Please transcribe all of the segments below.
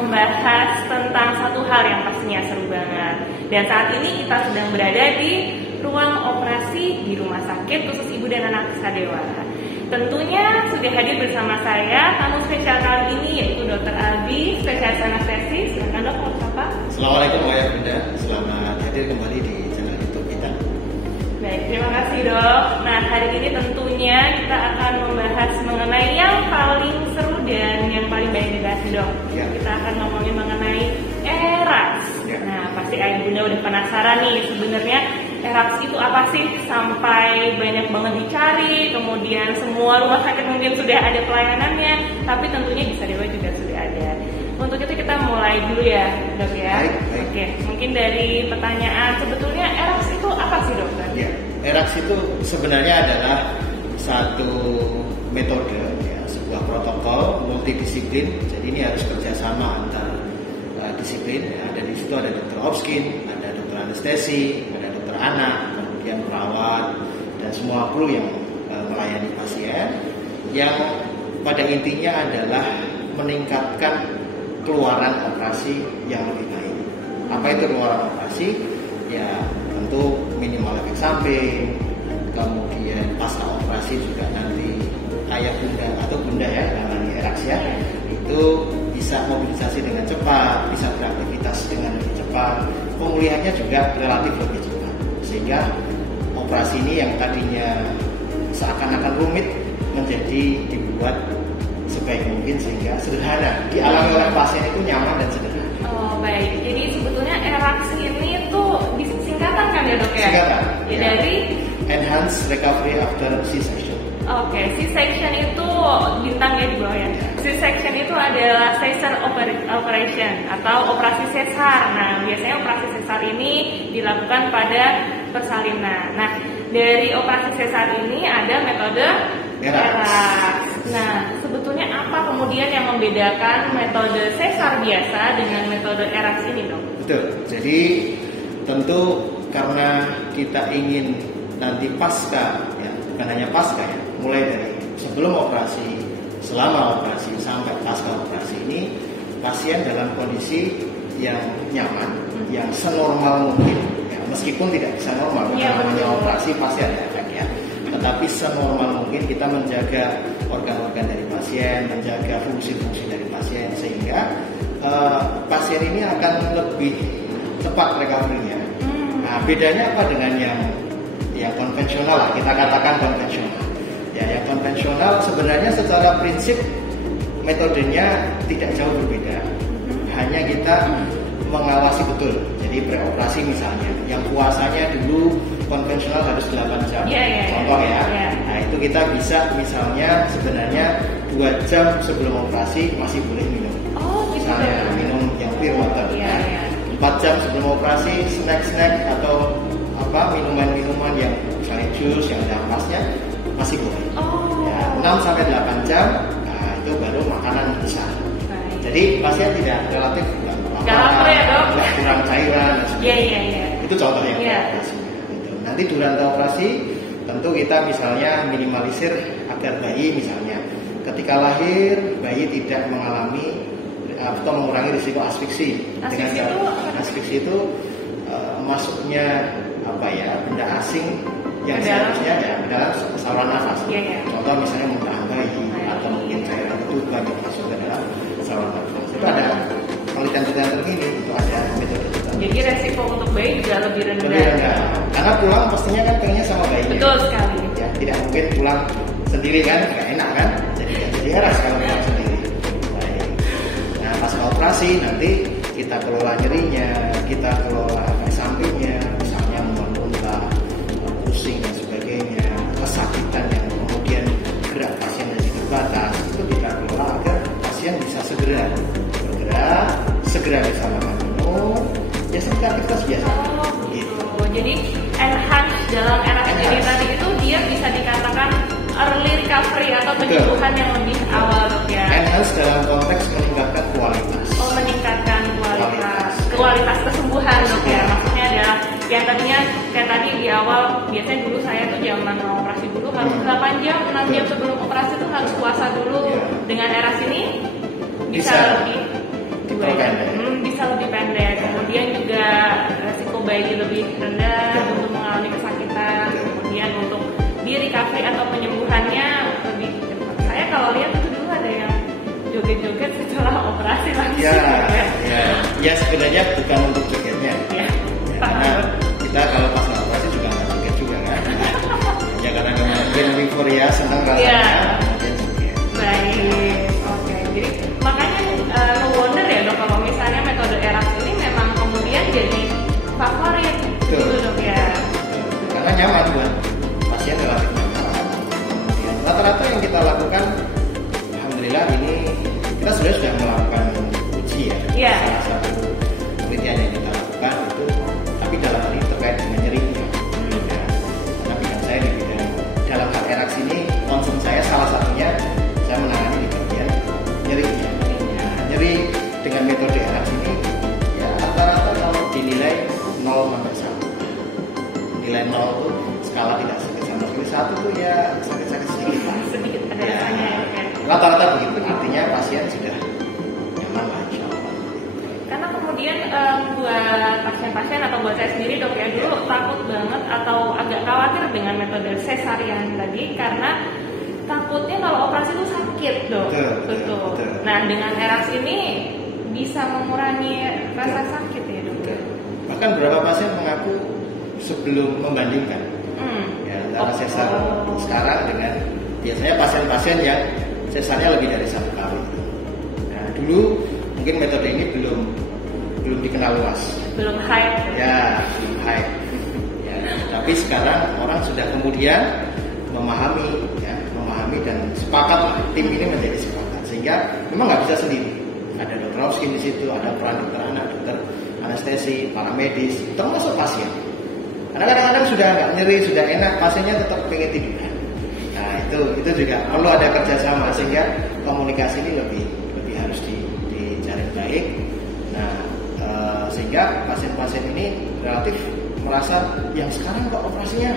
membahas tentang satu hal yang pastinya seru banget. Dan saat ini kita sedang berada di ruang operasi di Rumah Sakit Khusus Ibu dan Anak Sadewa. Tentunya sudah hadir bersama saya tamu spesial kali ini yaitu Dr. Albi, spesialis anestesi. Silakan dok, mau apa? Assalamualaikum Mbak Bunda, selamat hadir kembali di channel YouTube kita. Baik, terima kasih dok. Nah, hari ini tentunya kita akan membahas mengenai yang paling seru dan yang paling banyak dibahas dok. Ya. Kita akan ngomongin mengenai ERAS. Ya. Nah, pasti ayah bunda udah penasaran nih sebenarnya ERAS itu apa sih? Sampai banyak banget dicari, kemudian semua rumah sakit mungkin sudah ada pelayanannya, tapi tentunya di Sadewa juga sudah ada. Untuk itu kita mulai dulu ya dok ya. Baik. Oke, mungkin dari pertanyaan sebetulnya ERAS itu apa sih dokter? Ya, ERAS itu sebenarnya adalah satu metode, ya, sebuah protokol multidisiplin. Jadi ini harus kerjasama antar disiplin. Ya. Ada di situ ada dokter obskin, ada dokter anestesi, ada dokter anak, kemudian perawat dan semua kru yang melayani pasien. Yang pada intinya adalah meningkatkan keluaran operasi yang lebih baik. Apa itu keluaran operasi? Ya tentu minimal efek samping, kemudian pasca operasi juga nanti ayah bunda atau bunda ya namanya ERAS ya, itu bisa mobilisasi dengan cepat, bisa beraktivitas dengan lebih cepat, pemulihannya juga relatif lebih cepat, sehingga operasi ini yang tadinya seakan-akan rumit menjadi dibuat sebaik mungkin sehingga sederhana, dialami oleh pasien itu nyaman dan sederhana. Oh baik, jadi sebetulnya ERAS ini tuh disingkatan kan ya dok ya? Singkatan. Ya, dari Enhanced Recovery After C-Section. Oke, C-section itu bintang ya di bawah ya. C-section itu adalah Caesar operation atau operasi sesar. Nah, biasanya operasi sesar ini dilakukan pada persalinan. Nah, dari operasi sesar ini ada metode ERAS. Nah, sebetulnya apa kemudian yang membedakan metode sesar biasa dengan metode ERAS ini, dok? Betul. Jadi tentu karena kita ingin nanti pasca, ya bukan hanya pasca ya, mulai dari sebelum operasi, selama operasi sampai pasca operasi ini pasien dalam kondisi yang nyaman, yang senormal mungkin. Ya, meskipun tidak bisa normal, ya, namanya operasi pasti ada efek ya. Tetapi senormal mungkin kita menjaga organ-organ dari pasien, menjaga fungsi-fungsi dari pasien sehingga pasien ini akan lebih cepat recovery-nya. Nah, bedanya apa dengan yang konvensional lah, kita katakan konvensional. Ya, yang konvensional sebenarnya secara prinsip metodenya tidak jauh berbeda. Hanya kita mengawasi betul. Jadi preoperasi misalnya, yang puasanya dulu konvensional harus 8 jam. Contoh ya. Nah, itu kita bisa misalnya sebenarnya 2 jam sebelum operasi masih boleh minum. Misalnya minum yang pure water. 4 jam sebelum operasi snack atau minuman-minuman yang misalnya jus yang ada ampasnya masih boleh. Ya, 6 sampai 8 jam, nah itu baru makanan besar. Jadi pasien tidak relatif nggak kurang cairan. Itu contohnya. Operasi. Gitu. Nanti durasi operasi tentu kita misalnya minimalisir agar bayi misalnya ketika lahir bayi tidak mengalami atau mengurangi risiko asfiksi. Asfiksi itu masuknya benda asing yang seharusnya ya dalam saluran nafas. Contoh misalnya muntahan bayi atau mungkin cairan ketuban yang masuk ke dalam saluran nafas. Itu ada penelitian terkini, itu ada metode tertentu. Jadi resiko untuk bayi juga lebih rendah. Karena pulang pastinya kan pengennya sama bayinya. Betul sekali. Ya, tidak mungkin pulang sendiri kan, nggak enak kan. Jadi harus kalau pulang sendiri. Baik. Nah pas operasi nanti kita kelola nyerinya, kita kelola efek sampingnya, misalnya muntah, pusing dan sebagainya, kesakitan yang kemudian gerak pasien jadi terbatas, itu kita kelola agar pasien bisa segera bisa makan minum, ya seperti aktivitas biasa. Gitu. Jadi enhance dalam ERAS ini tadi itu dia bisa dikatakan early recovery atau penyembuhan yang lebih awal dok ya. Enhance dalam konteks meningkatkan kualitas. Meningkatkan kualitas kesembuhan dok ya. Maksudnya adalah yang tadinya kayak tadi di awal biasanya dulu saya tuh zaman mau operasi dulu harus 8 jam, 6 jam sebelum operasi tuh harus puasa dulu. Dengan ERAS ini bisa lebih juga ya. Bisa lebih pendek. Kemudian juga resiko bayi lebih rendah untuk mengalami kesakitan. Kemudian untuk di recovery atau penyembuhannya lebih cepat. Saya kalau lihat itu dulu ada yang joget-joget setelah operasi langsung. Ya sebenarnya bukan untuk jogetnya. Karena kita kalau pas operasi juga nggak joget juga kan. Ya karena kemudian euforia senang rasanya. Baik, oke. Jadi makanya no wonder ya dok kalau misalnya metode ERAS ini memang kemudian jadi favorit gitu dok ya. Karena nyaman buat pasien, relatif nyaman. Rata-rata yang kita lakukan, alhamdulillah ini kita sudah melakukan uji ya. Salah satu penelitian yang kita lakukan itu, tapi dalam hal ini terkait dengan nyeri. Karena bidang saya di bidang dalam hal ERAS ini, concern saya salah satunya saya menangani di bagian nyeri. Nyeri dengan metode ERAS ini ya rata-rata kalau dinilai 0 sampai 1. Nilai 0 itu skala tidak sakit sama sekali, 1 itu ya sakit-sakit sedikit. Ada rasanya ya. Rata-rata begitu, artinya pasien sudah nyaman lah insya Allah. Karena kemudian buat pasien-pasien atau buat saya sendiri dok ya dulu takut banget atau agak khawatir dengan metode sesarian tadi karena takutnya kalau operasi itu sakit dok. Betul. Nah dengan ERAS ini bisa mengurangi rasa sakit ya dok. Bahkan beberapa pasien mengaku sebelum membandingkan antara sesar sekarang dengan biasanya pasien-pasien yang sesarnya lebih dari 1 kali. Nah dulu mungkin metode ini belum dikenal luas. Belum hype. Belum hype. Tapi sekarang orang sudah kemudian memahami dan sepakat, tim ini menjadi sepakat sehingga memang nggak bisa sendiri. Ada dokter Hopkins di situ, ada peran dokter anak, dokter anestesi, paramedis, termasuk pasien. Karena kadang-kadang sudah nggak nyeri, sudah enak, pasiennya tetap pengen tiduran. Nah itu juga perlu ada kerjasama sehingga komunikasi ini lebih harus dicari baik. Nah sehingga pasien-pasien ini relatif merasa yang sekarang kok operasinya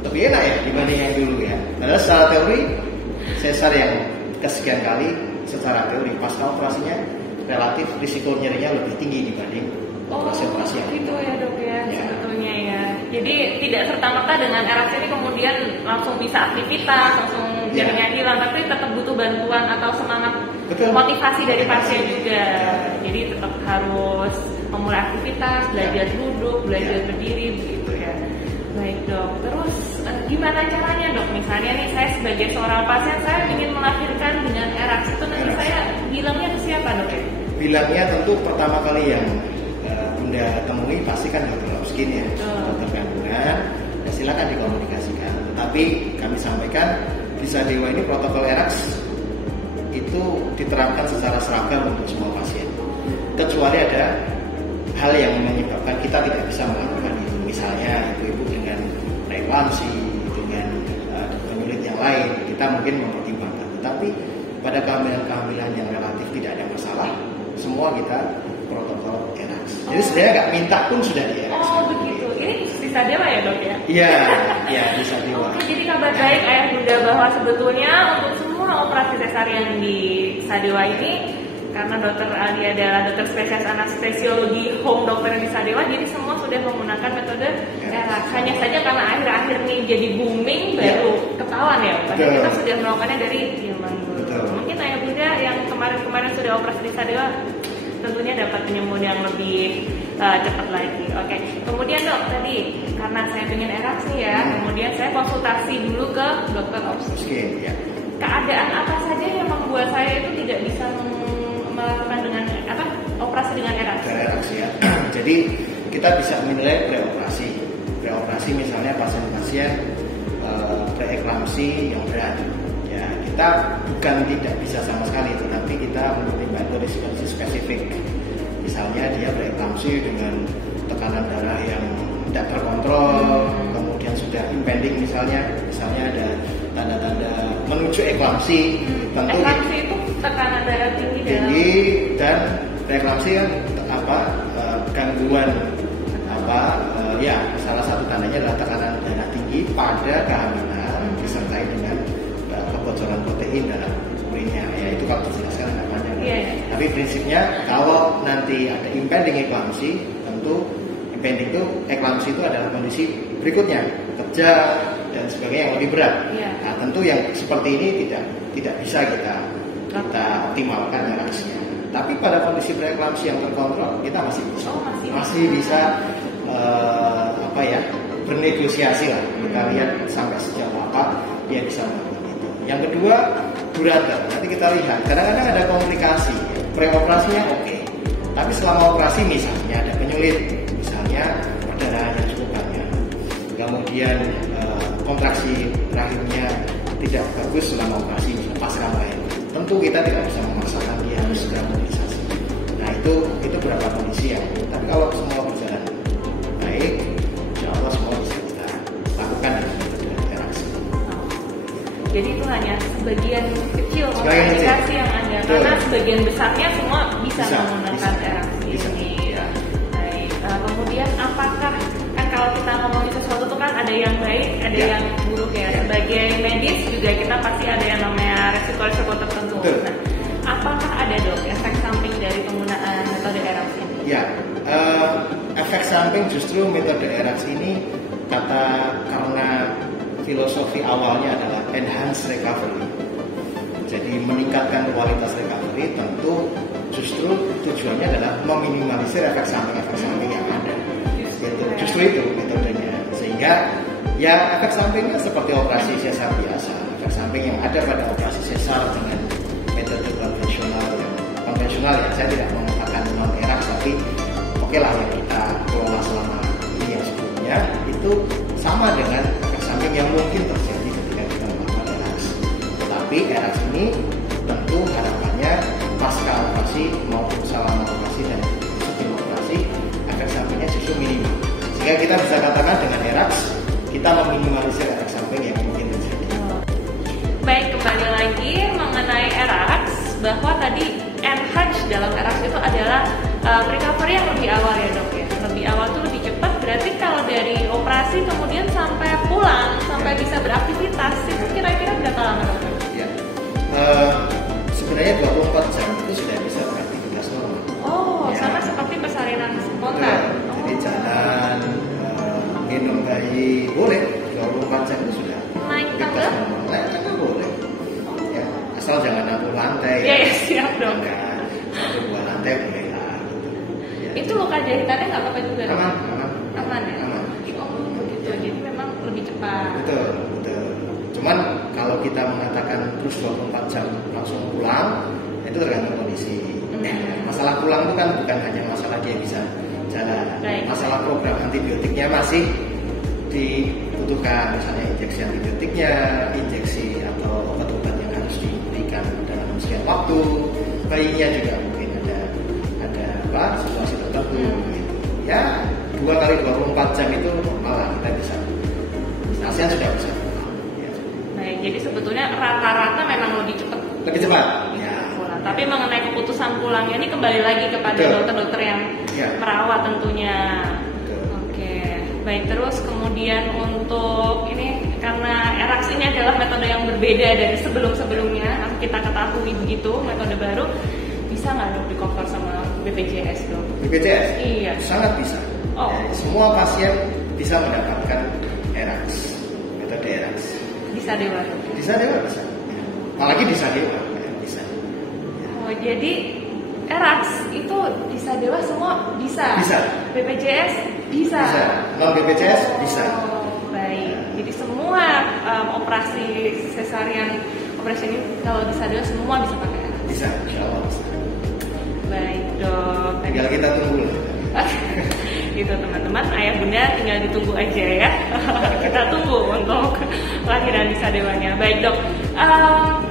lebih enak ya dibanding yang dulu ya. Padahal secara teori sesar yang kesekian kali secara teori pasca operasinya relatif risiko nyerinya lebih tinggi dibanding operasi-operasi yang gitu ya dok ya sebetulnya ya. Jadi tidak serta-merta dengan ERAS ini kemudian langsung bisa aktivitas, langsung nyerinya hilang, tapi tetap butuh bantuan atau semangat motivasi dari pasien juga. Jadi tetap harus memulai aktivitas, belajar duduk, belajar berdiri begitu ya. Baik dok, terus gimana caranya dok? Misalnya nih saya sebagai seorang pasien, saya ingin melahirkan dengan ERAS, itu nanti saya bilangnya ke siapa dok ya? Bilangnya tentu pertama kali yang Bunda temui pasti kan dokter Hopkins ya, dokter kandungan, ya silakan dikomunikasikan. Tetapi kami sampaikan di Sadewa ini protokol ERAS itu diterapkan secara seragam untuk semua pasien. Kecuali ada hal yang menyebabkan kita tidak bisa melakukan itu. Misalnya ibu-ibu dengan preeklamsi, dengan penyulit yang lain, kita mungkin mempertimbangkan. Tetapi pada kehamilan-kehamilan yang relatif tidak ada masalah, semua kita protokol ERAS. Jadi sebenarnya nggak minta pun sudah di ERAS. Begitu. Ini di Sadewa ya dok ya? Iya di Sadewa. Jadi kabar baik ayah bunda bahwa sebetulnya untuk semua operasi sesarian di Sadewa ini, karena dokter Ali adalah dokter spesialis anestesiologi home dokter di Sadewa, jadi semua sudah menggunakan metode ERAS. Hanya saja karena akhir-akhir ini jadi booming baru ketahuan ya, padahal kita sudah melakukannya dari zaman dulu. Mungkin ayah bunda yang kemarin sudah operasi di Sadewa tentunya dapat penyembuhan yang lebih cepat lagi. Oke. Kemudian dok, tadi karena saya ingin ERAS nih ya, kemudian saya konsultasi dulu ke dokter Hopkins. Keadaan apa saja yang membuat saya itu tidak bisa melakukan dengan operasi dengan ERAS? Ya. Jadi kita bisa menilai preoperasi misalnya pasien-pasien preeklamsi yang berat. Ya, kita bukan tidak bisa sama sekali, tetapi kita mempertimbangkan risiko spesifik. Misalnya dia preeklamsi dengan tekanan darah yang tidak terkontrol, kemudian sudah impending misalnya ada tanda-tanda menuju eklamsi. Tentu eklamsi itu tekanan darah tinggi dan preeklamsi kan gangguan salah satu tandanya adalah tekanan darah tinggi pada kehamilan disertai dengan kebocoran protein dalam urinnya. Ya itu kalau dijelaskan agak panjang. Tapi Tapi prinsipnya kalau nanti ada impending eklamsi, tentu impending itu eklamsi itu adalah kondisi berikutnya, kejang dan sebagainya yang lebih berat. Nah, tentu yang seperti ini tidak bisa kita optimalkan eraksinya. Tapi pada kondisi preeklamsi yang terkontrol kita masih bisa bernegosiasi lah. Kita lihat sampai sejauh apa dia bisa melakukan itu. Yang kedua, durata. Nanti kita lihat. Kadang-kadang ada komplikasi. Preoperasinya oke, tapi selama operasi misalnya ada penyulit, misalnya perdarahan yang cukup banyak, kemudian kontraksi rahimnya tidak bagus selama operasi, pasrah lahir. Tentu kita tidak bisa memaksakan dia harus segera mobilisasi. Nah itu beberapa kondisi yang. Tapi kalau semua berjalan baik, insya Allah semua bisa kita lakukan dengan metode eraksi. Jadi itu hanya sebagian kecil komplikasi yang ada, karena sebagian besarnya semua bisa menggunakan eraksi ini. Baik. Kemudian apakah kalau kita ngomongin sesuatu itu kan ada yang baik, ada yang buruk ya. Sebagai medis juga kita pasti ada yang namanya resiko-resiko tertentu. Nah, apakah ada dok efek samping dari penggunaan metode eraksi ini? Ya, efek samping justru metode eraksi ini karena filosofi awalnya adalah enhance recovery. Jadi meningkatkan kualitas recovery, tentu justru tujuannya adalah meminimalisir efek samping yang ada. Justru itu metodenya, sehingga ya efek sampingnya seperti operasi sesar biasa, efek samping yang ada pada operasi sesar dengan metode konvensional ya, saya tidak mengatakan non eraks, tapi oke lah yang kita kelola selama ini yang sebelumnya itu sama dengan efek samping yang mungkin terjadi ketika kita melakukan eraks. Tetapi eraks ini tentu harapannya pasca operasi maupun selama operasi dan sebelum operasi efek sampingnya justru minimal. Sehingga kita bisa katakan dengan eraks kita meminimalisir efek samping yang mungkin terjadi. Baik, kembali lagi mengenai eraks, bahwa tadi enhance dalam eraks itu adalah recovery yang lebih awal ya dok ya. Lebih awal itu lebih cepat, berarti kalau dari operasi kemudian sampai pulang, sampai bisa beraktivitas itu kira-kira berapa lama dok? Ya, sebenarnya 24 jam itu sudah bisa beraktivitas normal. Oh, ya. Sama seperti persalinan spontan. Jadi jalan, gendong bayi boleh 24 jam itu sudah. Naik tangga? Naik tangga boleh. Ya, asal jangan naik lantai. Ya, siap dong. Satu dua lantai boleh lah. Ya. Itu luka jahitannya nggak apa-apa juga? Aman ya. Aman. Oh, begitu. Jadi memang lebih cepat. Betul. Cuman kalau kita mengatakan terus 24 jam langsung pulang, itu tergantung kondisi. Masalah pulang itu kan bukan hanya masalah dia bisa jalan. Masalah program antibiotiknya masih dibutuhkan, misalnya injeksi antibiotiknya, injeksi atau obat-obat yang harus diberikan dalam sekian waktu. Bayinya juga mungkin ada situasi tertentu. Gitu. Ya 2 kali 24 jam itu normal lah, kita bisa. Pasien sudah bisa pulang. Ya. Baik, jadi sebetulnya rata-rata memang lebih cepat. Lebih cepat. Ya. Tapi mengenai keputusan pulangnya ini kembali lagi kepada dokter-dokter yang merawat tentunya. Oke, baik. Terus kemudian untuk ini karena eraks ini adalah metode yang berbeda dari sebelum-sebelumnya, kita ketahui begitu metode baru, bisa nggak dok di-cover sama BPJS dok? BPJS? Iya. Sangat bisa. Oh. Semua pasien bisa mendapatkan eraks, metode eraks. Di Sadewa? Di Sadewa bisa. Apalagi di Sadewa. Jadi eraks itu di Sadewa semua bisa. BPJS bisa. Non BPJS bisa. Baik. Jadi semua operasi sesarian operasi ini kalau di Sadewa semua bisa pakai eraks. Bisa, insya Allah bisa. Baik dok. Tinggal kita tunggu lah. Gitu teman-teman, ayah bunda tinggal ditunggu aja ya. Kita tunggu untuk kelahiran di Sadewanya. Baik dok.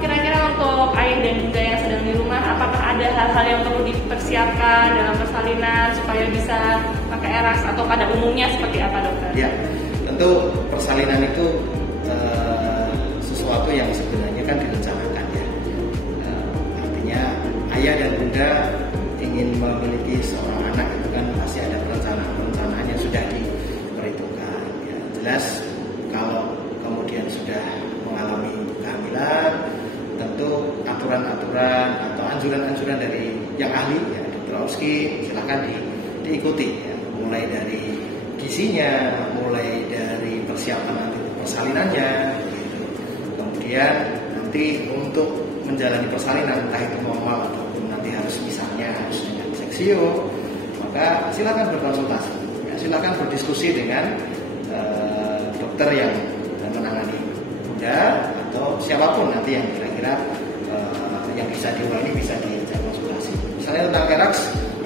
Kira-kira untuk ayah dan bunda yang sedang di rumah, apakah ada hal-hal yang perlu dipersiapkan dalam persalinan supaya bisa pakai eraks atau pada umumnya seperti apa dokter? Ya, tentu persalinan itu sesuatu yang sebenarnya kan direncanakan ya. Artinya ayah dan bunda ingin memiliki seorang anak itu kan pasti ada perencanaan yang sudah diperhitungkan. Ya, jelas kalau kemudian sudah mengalami kehamilan, tentu aturan-aturan atau anjuran-anjuran dari yang laparoskopi silahkan diikuti ya. Mulai dari gizinya, mulai dari persiapan nanti persalinannya gitu. Kemudian nanti untuk menjalani persalinan entah itu normal ataupun nanti harus misalnya harus dengan seksio, maka silakan berkonsultasi ya, silakan berdiskusi dengan dokter yang menangani Bunda atau siapapun nanti yang kira-kira yang bisa diulangi bisa diajak konsultasi. Misalnya tentang Verax,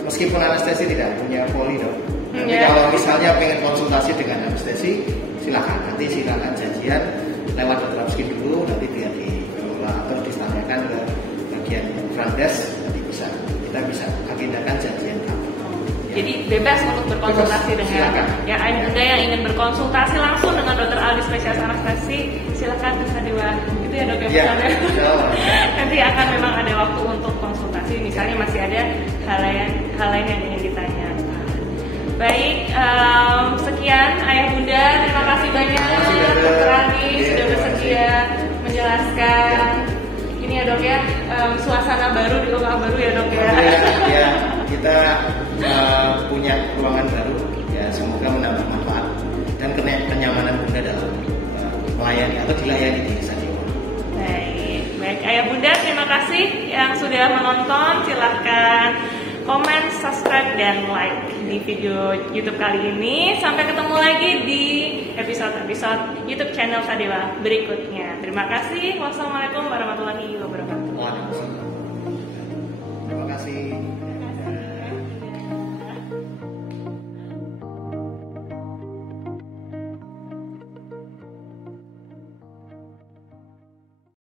meskipun anestesi tidak punya poli dok, tapi kalau misalnya pengen konsultasi dengan anestesi, silakan janjian lewat dokter skin dulu, nanti biar dikelola atau ditanyakan ke bagian front desk, nanti kita bisa agendakan janjian kamu. Jadi bebas untuk berkonsultasi dengan yang Anda yang ingin berkonsultasi langsung dengan dokter Aldi spesialis anestesi, silakan ke Sadewa. Gitu ya dok ya. Nanti akan memang ada waktu untuk konsultasi. Misalnya masih ada hal lain yang ingin ditanyakan. Baik, sekian Ayah Bunda. Terima kasih banyak dokter Aldi sudah bersedia menjelaskan. Ini ya dok ya, suasana baru di rumah baru ya dok ya. Ya, kita punya ruangan baru ya, semoga menambah manfaat dan kenyamanan Bunda dalam melayani atau dilayani di Sadewa. Baik Ayah Bunda, terima kasih yang sudah menonton. Silahkan komen, subscribe, dan like di video YouTube kali ini. Sampai ketemu lagi di episode-episode YouTube channel Sadewa berikutnya. Terima kasih. Wassalamualaikum warahmatullahi wabarakatuh. Waalaikumsalam. Terima kasih.